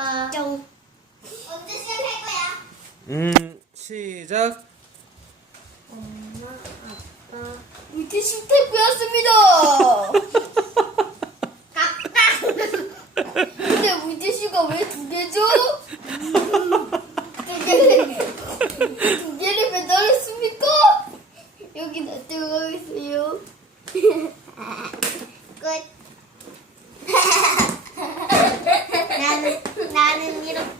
아빠. 언제 시작할 거야? 시작. 엄마, 아빠. 물티슈 테이프였습니다. 근데 물티슈가 왜 두 개죠? 두 개를 배달했습니까? 여기 놔두고 있어요. 끝. 나는 이렇게.